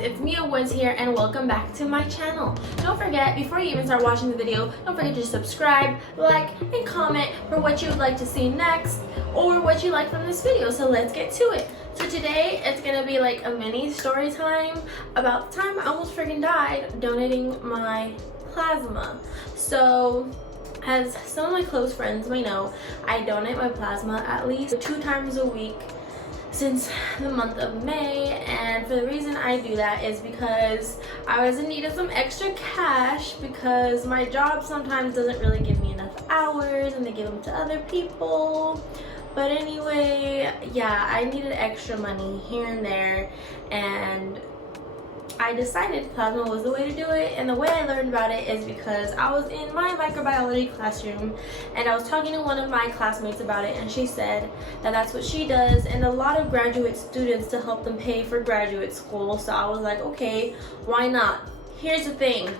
guys, it's Mia Woods here and welcome back to my channel. Don't forget, before you even start watching the video, don't forget to subscribe, like, and comment for what you would like to see next or what you like from this video. So let's get to it. So today it's gonna be like a mini story time about the time I almost freaking died donating my plasma. So as some of my close friends may know, I donate my plasma at least 2 times a week since the month of May, and for the reason I do that is because I was in need of some extra cash because my job sometimes doesn't really give me enough hours and they give them to other people. But anyway, yeah, I needed extra money here and there, and I decided plasma was the way to do it. And the way I learned about it is because I was in my microbiology classroom and I was talking to one of my classmates about it, and she said that that's what she does and a lot of graduate students to help them pay for graduate school. So I was like, okay, why not? Here's the thing,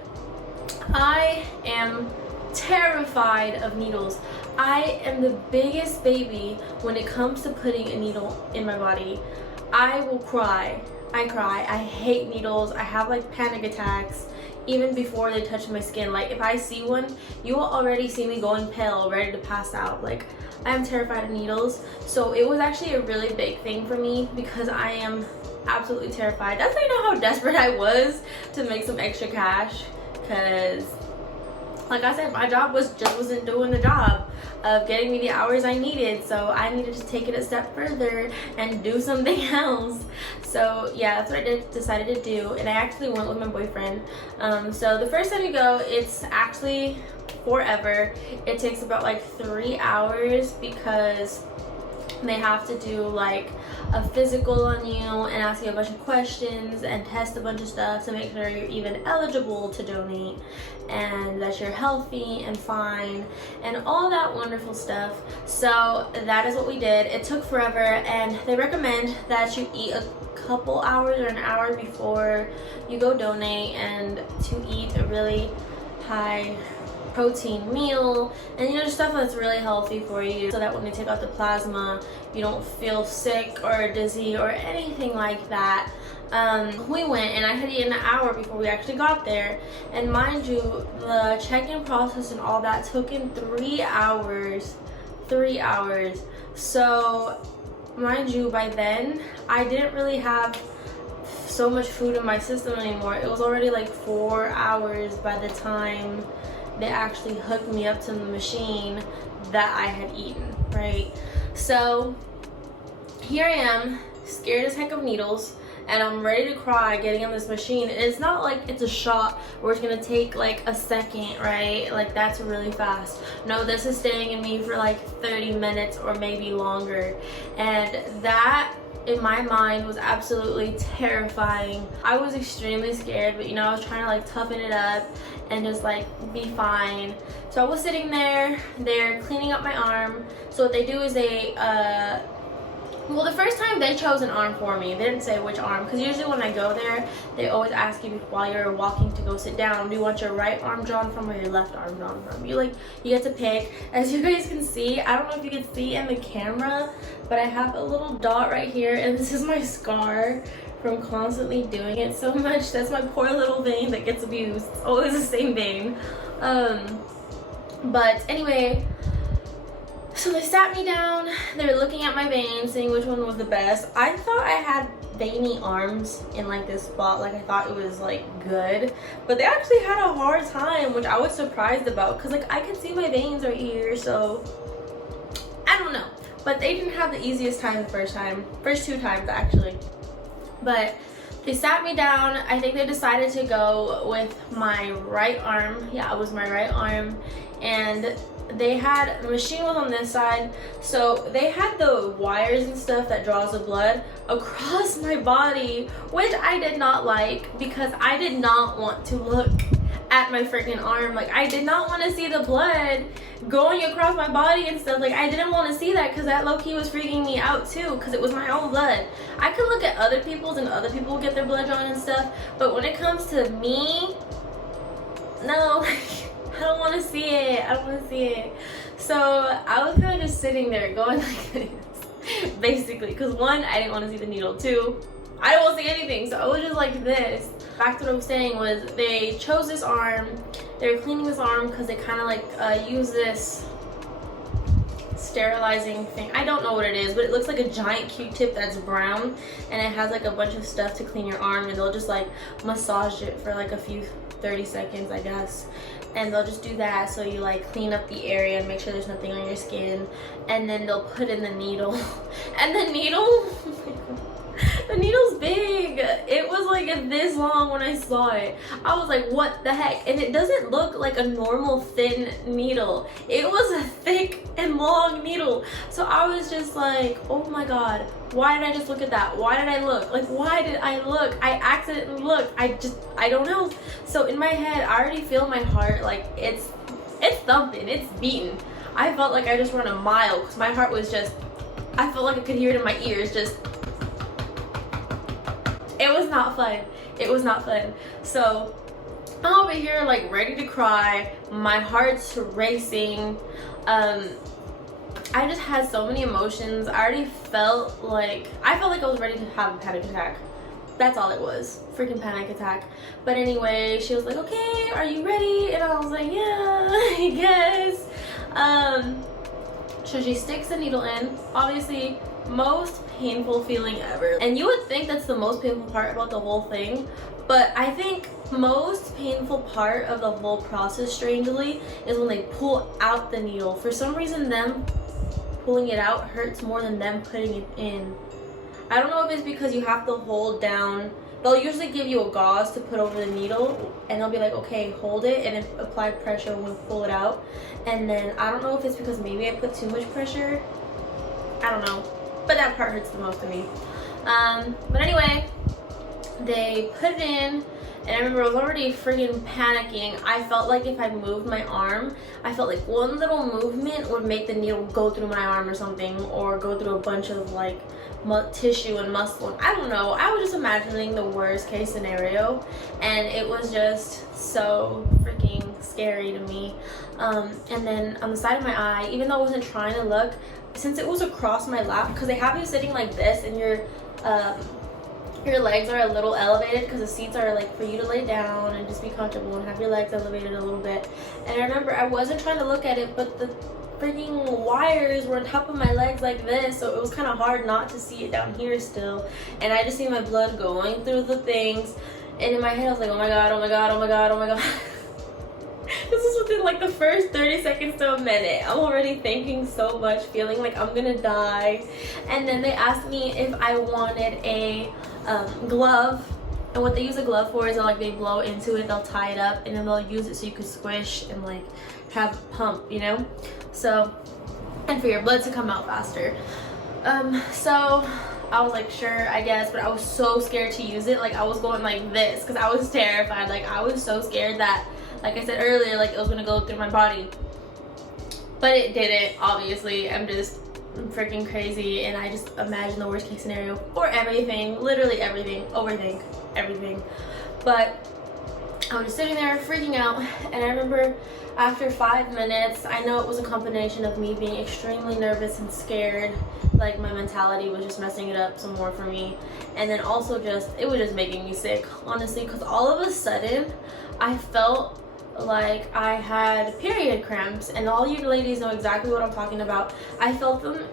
I am terrified of needles. I am the biggest baby when it comes to putting a needle in my body. I will cry. I cry. I hate needles. I have like panic attacks even before they touch my skin. Like if I see one, you will already see me going pale, ready to pass out. Like I am terrified of needles. So it was actually a really big thing for me because I am absolutely terrified. That's how you know how desperate I was to make some extra cash, because like I said, my job wasn't doing the job of getting me the hours I needed, so I needed to take it a step further and do something else. So yeah, that's what I decided to do, and I actually went with my boyfriend. So the first time you go, it's actually forever. It takes about like 3 hours because they have to do like a physical on you and ask you a bunch of questions and test a bunch of stuff to make sure you're even eligible to donate and that you're healthy and fine and all that wonderful stuff. So that is what we did. It took forever, and they recommend that you eat a couple hours or an hour before you go donate, and to eat a really high protein meal and just stuff that's really healthy for you, so that when they take out the plasma you don't feel sick or dizzy or anything like that. We went and I had eaten an hour before we actually got there, and mind you, the check-in process and all that took in 3 hours. So mind you, by then I didn't really have so much food in my system anymore. It was already like 4 hours by the time they actually hooked me up to the machine that I had eaten, right? So here I am, scared as heck of needles, and I'm ready to cry getting on this machine. And it's not like it's a shot where it's gonna take like a second, right? Like that's really fast. No, this is staying in me for like 30 minutes or maybe longer, and that in my mind was absolutely terrifying. I was extremely scared, but I was trying to like toughen it up and just like be fine. So I was sitting there, they're cleaning up my arm. So what they do is they well, the first time they chose an arm for me. They didn't say which arm, because usually when I go there, they always ask you while you're walking to go sit down, do you want your right arm drawn from or your left arm drawn from? You get to pick. As you guys can see, I don't know if you can see in the camera, but I have a little dot right here, and this is my scar from constantly doing it so much. That's my poor little vein that gets abused. It's always the same vein. But anyway, so they sat me down, they were looking at my veins, seeing which one was the best. I thought I had veiny arms in like this spot, like I thought it was like good, but they actually had a hard time, which I was surprised about, because like I could see my veins right here. So I don't know, but they didn't have the easiest time the first 2 times actually. But they sat me down. I think they decided to go with my right arm. Yeah, it was my right arm, and they had, the machine was on this side, so they had the wires and stuff that draws the blood across my body, which I did not like because I did not want to look at my freaking arm. Like I did not want to see the blood going across my body and stuff. Like I didn't want to see that because that low-key was freaking me out too, because it was my own blood. I could look at other people's and other people get their blood drawn and stuff, but when it comes to me, no. I don't want to see it. I don't want to see it. So I was kind of just sitting there going like this, basically, because 1, I didn't want to see the needle. 2, I don't see anything. So I was just like this. Back to what I was saying was they chose this arm. They were cleaning this arm because they kind of like use this sterilizing thing. I don't know what it is, but it looks like a giant Q-tip that's brown, and it has like a bunch of stuff to clean your arm, and they'll just like massage it for like a few 30 seconds, I guess. And they'll just do that so you like clean up the area and make sure there's nothing on your skin, and then they'll put in the needle. And the needle, the needle's big. It was like this long when I saw it. I was like, what the heck? And it doesn't look like a normal thin needle. It was a thick and long needle. So I was just like, oh my god, why did I just look at that? Why did I look? Like, why did I look? I accidentally looked. I don't know. So in my head, I already feel my heart, like it's thumping, it's beating. I felt like I just run a mile because my heart was just, I felt like I could hear it in my ears, just. It was not fun. It was not fun. So I'm over here like ready to cry. My heart's racing. I just had so many emotions. I already felt like I was ready to have a panic attack. That's all it was. Freaking panic attack. But anyway, she was like, okay, are you ready? And I was like, yeah, I guess. So she sticks the needle in. Obviously, most painful feeling ever. And you would think that's the most painful part about the whole thing, but I think most painful part of the whole process, strangely, is when they pull out the needle. For some reason, them pulling it out hurts more than them putting it in. I don't know if it's because you have to hold down. They'll usually give you a gauze to put over the needle, and they'll be like, okay, hold it, and then apply pressure when you pull it out. And then I don't know if it's because maybe I put too much pressure. I don't know. But that part hurts the most to me. But anyway, they put it in, and I remember I was already freaking panicking. I felt like if I moved my arm, I felt like one little movement would make the needle go through my arm or something, or go through a bunch of like tissue and muscle. I don't know. I was just imagining the worst case scenario, and it was just so freaking scary to me. And then on the side of my eye, even though I wasn't trying to look, since it was across my lap, because they have you sitting like this, and your legs are a little elevated because the seats are like for you to lay down and just be comfortable and have your legs elevated a little bit. And I remember I wasn't trying to look at it, but the freaking wires were on top of my legs like this, so it was kind of hard not to see it down here still. And I just see my blood going through the things, and in my head I was like, oh my god, oh my god, oh my god, oh my god. This is within like the first 30 seconds to a minute. I'm already thinking so much, feeling like I'm gonna die. And then they asked me if I wanted a glove. And what they use a glove for is like they blow into it, they'll tie it up, and then they'll use it so you can squish and like have a pump, you know? So, and for your blood to come out faster. So I was like, sure, I guess, but I was so scared to use it. Like I was going like this because I was terrified. Like I was so scared that, like I said earlier, like it was gonna go through my body. But it didn't, obviously. I'm just freaking crazy, and I just imagine the worst case scenario for everything, literally everything, overthink everything. But I was just sitting there freaking out, and I remember after 5 minutes, I know it was a combination of me being extremely nervous and scared, like my mentality was just messing it up some more for me, and then also just, it was just making me sick, honestly, because all of a sudden, I felt like I had period cramps, and all you ladies know exactly what I'm talking about. I felt them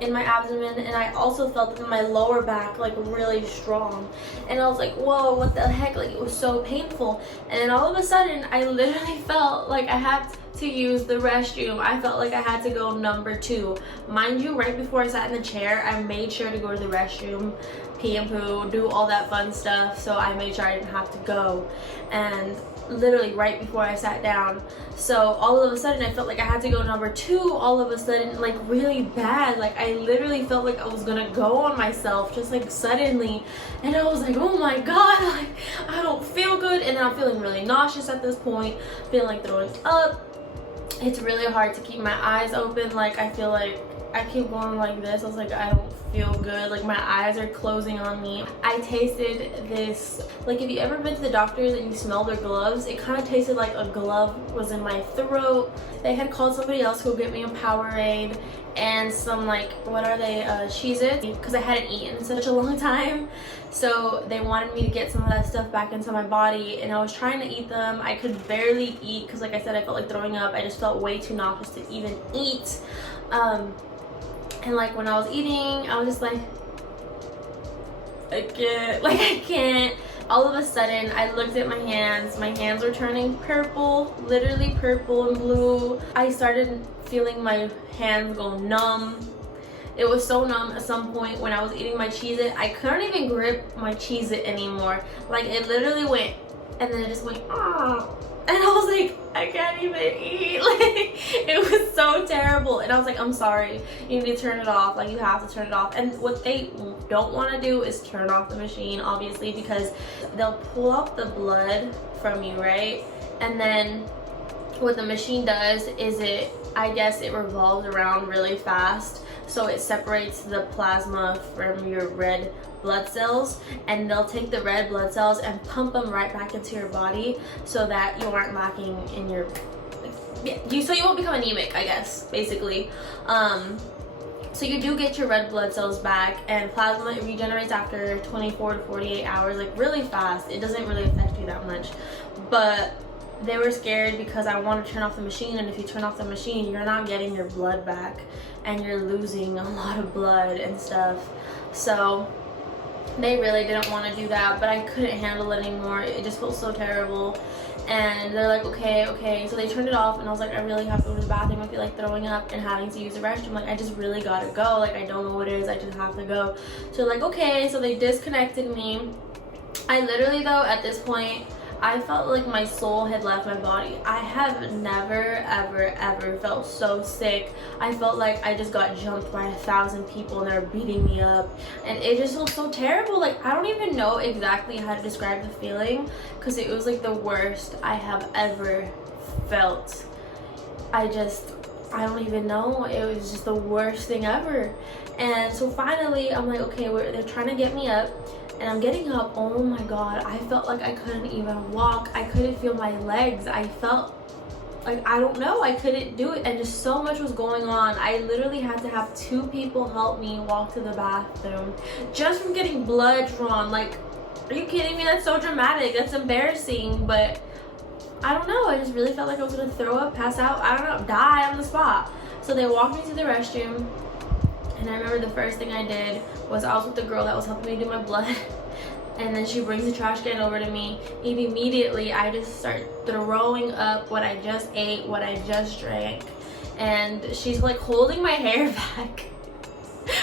in my abdomen, and I also felt them in my lower back, like really strong. And I was like, whoa, what the heck? Like it was so painful. And then all of a sudden, I literally felt like I had to use the restroom. I felt like I had to go number 2. Mind you, right before I sat in the chair, I made sure to go to the restroom, pee and poo, do all that fun stuff. So I made sure I didn't have to go. And literally right before I sat down. So all of a sudden I felt like I had to go number 2 all of a sudden, like really bad. Like I literally felt like I was gonna go on myself just like suddenly, and I was like, oh my god, like I don't feel good. And then I'm feeling really nauseous at this point, feeling like throwing up. It's really hard to keep my eyes open. Like I feel like I keep going like this. I was like, I don't feel good. Like my eyes are closing on me. I tasted this, like if you ever been to the doctors and you smell their gloves, it kind of tasted like a glove was in my throat. They had called somebody else who would get me a Powerade and some, like, what are they, Cheez-Its, because I hadn't eaten in such a long time. So they wanted me to get some of that stuff back into my body, and I was trying to eat them. I could barely eat because, like I said, I felt like throwing up. I just felt way too nauseous to even eat. And like when I was eating, I was just like, I can't. All of a sudden, I looked at my hands. My hands were turning purple, literally purple and blue. I started feeling my hands go numb. It was so numb at some point when I was eating my Cheez-It. I couldn't even grip my Cheez-It anymore. Like, it literally went, and then it just went, oh. And I was like, I can't even eat. Like, it was so terrible. And I was like, I'm sorry. You need to turn it off. Like, you have to turn it off. And what they don't want to do is turn off the machine, obviously, because they'll pull out the blood from you, right? And then what the machine does is I guess it revolves around really fast. So it separates the plasma from your red blood cells, and they'll take the red blood cells and pump them right back into your body so that you aren't lacking in your, so you won't become anemic, I guess, basically. So you do get your red blood cells back, and plasma, it regenerates after 24 to 48 hours, like really fast. It doesn't really affect you that much. But they were scared because I want to turn off the machine, and if you turn off the machine, you're not getting your blood back, and you're losing a lot of blood and stuff. So they really didn't want to do that, but I couldn't handle it anymore. It just felt so terrible. And they're like, okay. So they turned it off, and I was like, I really have to go to the bathroom. I feel like throwing up and having to use the restroom. Like, I just really gotta go. Like, I don't know what it is. I just have to go. So like, okay. So they disconnected me. I literally, though, at this point, I felt like my soul had left my body. I have never, ever felt so sick. I felt like I just got jumped by 1,000 people and they were beating me up. And it just felt so terrible. Like, I don't even know exactly how to describe the feeling, because it was like the worst I have ever felt. I don't even know. It was just the worst thing ever. And so finally, I'm like, okay, they're trying to get me up. And I'm getting up. Oh my god, I felt like I couldn't even walk. I couldn't feel my legs. I felt like, I don't know, I couldn't do it. And just so much was going on. I literally had to have 2 people help me walk to the bathroom just from getting blood drawn. Like, are you kidding me? That's so dramatic. That's embarrassing. But I don't know, I just really felt like I was gonna throw up, pass out, I don't know, die on the spot. So they walked me to the restroom, and I remember the first thing I did was I was with the girl that was helping me do my blood, and then she brings the trash can over to me, and immediately I just start throwing up what I just ate, what I just drank, and she's like holding my hair back,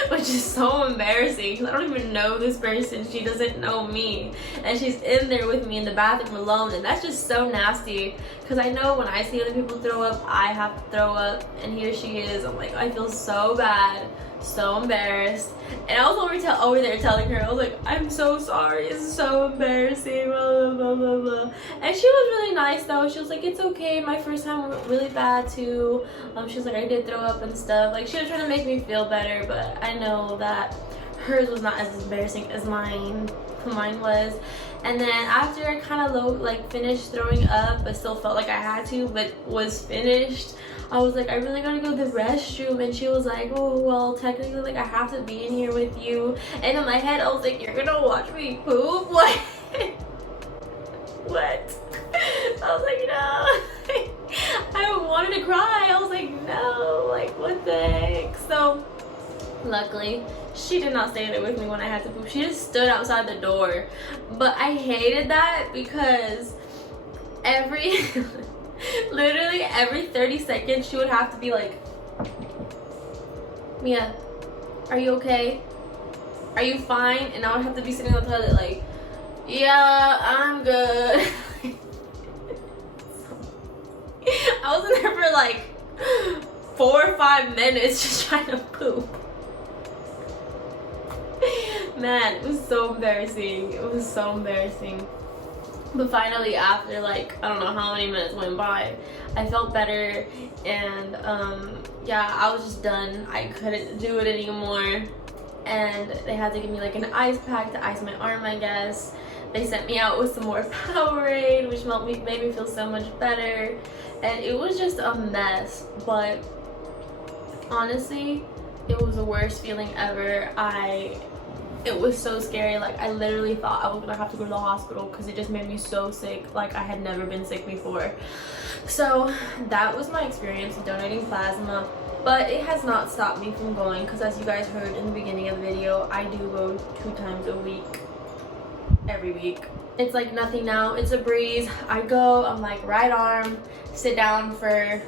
which is so embarrassing because I don't even know this person. She doesn't know me, and she's in there with me in the bathroom alone, and that's just so nasty because I know when I see other people throw up, I have to throw up, and here she is. I'm like, I feel so bad, so embarrassed. And I was over there telling her, I was like, I'm so sorry, it's so embarrassing, blah, blah, blah, blah. And she was really nice though. She was like, it's okay, my first time went really bad too. She was like, I did throw up and stuff. Like, she was trying to make me feel better, but I know that hers was not as embarrassing as mine was. And then after I kind of finished throwing up, but still felt like I had to, but was finished, I was like, I really gotta go to the restroom. And she was like, oh, well, technically, like, I have to be in here with you. And in my head, I was like, you're gonna watch me poop? What? What? I was like, no. I wanted to cry. I was like, no, like, what the heck? So luckily, she did not stay there with me when I had to poop. She just stood outside the door. But I hated that because literally every 30 seconds, she would have to be like, Mia, are you okay? Are you fine? And I would have to be sitting on the toilet like, yeah, I'm good. I was in there for like 4 or 5 minutes just trying to poop. Man, it was so embarrassing. It was so embarrassing. But finally, after like I don't know how many minutes went by, I felt better, and yeah, I was just done. I couldn't do it anymore, and they had to give me like an ice pack to ice my arm, I guess. They sent me out with some more Powerade, which made me feel so much better, and it was just a mess. But honestly, it was the worst feeling ever. It was so scary. Like, I literally thought I was gonna have to go to the hospital because it just made me so sick. Like, I had never been sick before. So that was my experience with donating plasma, but it has not stopped me from going, because as you guys heard in the beginning of the video, I do go 2 times a week, every week. It's like nothing now. It's a breeze. I go, I'm like right arm, sit down for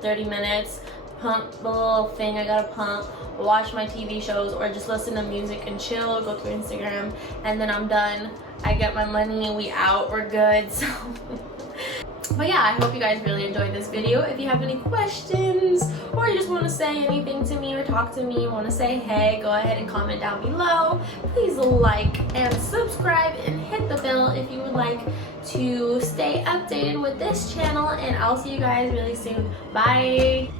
30 minutes, pump the little thing I gotta pump, watch my TV shows, or just listen to music and chill, go through Instagram, and then I'm done. I get my money, we out, we're good. So but yeah, I hope you guys really enjoyed this video. If you have any questions, or you just want to say anything to me or talk to me, want to say hey, go ahead and comment down below. Please like and subscribe and hit the bell if you would like to stay updated with this channel, and I'll see you guys really soon. Bye.